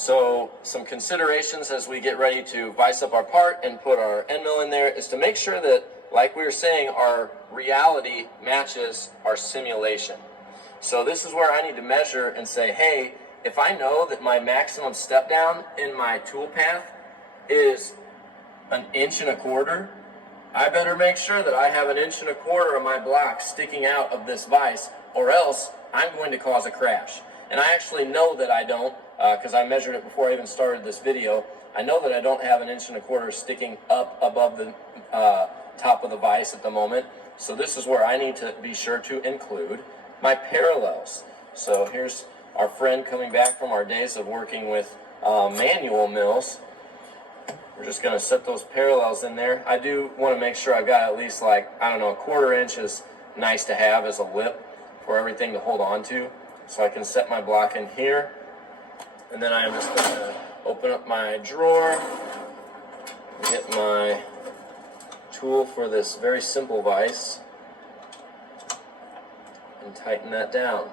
So some considerations as we get ready to vise up our part and put our end mill in there is to make sure that, like we were saying, our reality matches our simulation. So this is where I need to measure and say, hey, if I know that my maximum step down in my tool path is 1.25 inches, I better make sure that I have 1.25 inches of my block sticking out of this vise, or else I'm going to cause a crash. And I actually know that I don't, because I measured it before I even started this video. I know that I don't have 1.25 inches sticking up above the top of the vise at the moment. So this is where I need to be sure to include my parallels. So here's our friend coming back from our days of working with manual mills. We're just going to set those parallels in there. I do want to make sure I've got at least, like, I don't know, 1/4 inch is nice to have as a lip for everything to hold on to. So I can set my block in here. And then I'm just going to open up my drawer, get my tool for this very simple vise, and tighten that down.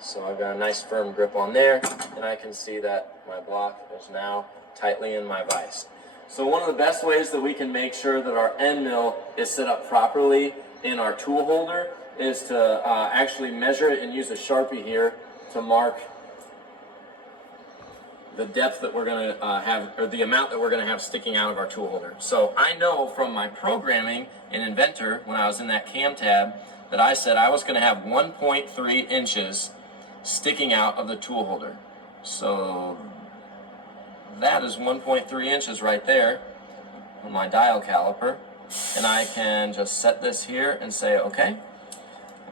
So I've got a nice firm grip on there, and I can see that my block is now tightly in my vise. So one of the best ways that we can make sure that our end mill is set up properly in our tool holder is to actually measure it and use a Sharpie here to mark the depth that we're going to have, or the amount that we're going to have sticking out of our tool holder. So I know from my programming in Inventor, when I was in that cam tab, that I said I was going to have 1.3 inches sticking out of the tool holder. So that is 1.3 inches right there on my dial caliper. And I can just set this here and say, okay,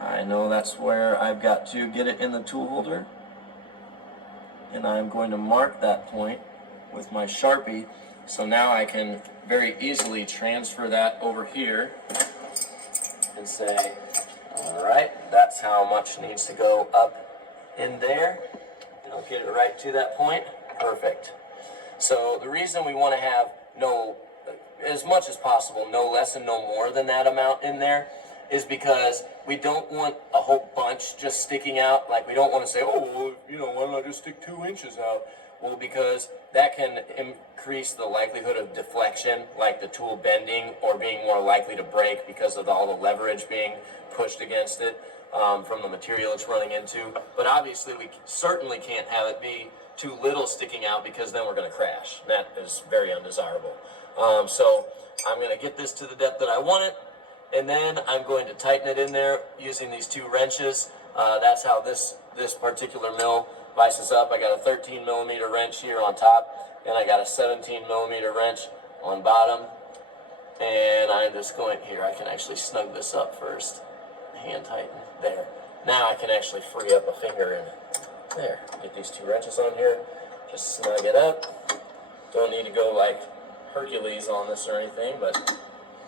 I know that's where I've got to get it in the tool holder. And I'm going to mark that point with my Sharpie. So now I can very easily transfer that over here and say, all right, that's how much needs to go up in there. And I'll get it right to that point. Perfect. So the reason we want to have as much as possible, no less and no more than that amount in there, is because we don't want a whole bunch just sticking out. Like, we don't want to say, oh, well, why don't I just stick 2 inches out? Well, because that can increase the likelihood of deflection, like the tool bending or being more likely to break because of all the leverage being pushed against it from the material it's running into. But obviously, we certainly can't have it be too little sticking out, because then we're going to crash. That is very undesirable. So I'm going to get this to the depth that I want it, and then I'm going to tighten it in there using these 2 wrenches. That's how this particular mill vices up. I got a 13 millimeter wrench here on top, and I got a 17 millimeter wrench on bottom. And I'm just going here. I can actually snug this up first. Hand tighten there. Now I can actually free up a finger in it. There. Get these 2 wrenches on here. Just snug it up. Don't need to go like Hercules on this or anything, but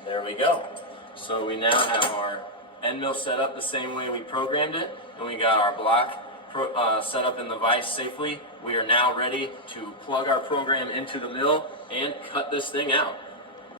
there we go. So we now have our end mill set up the same way we programmed it, and we got our block set up in the vise safely. We are now ready to plug our program into the mill and cut this thing out.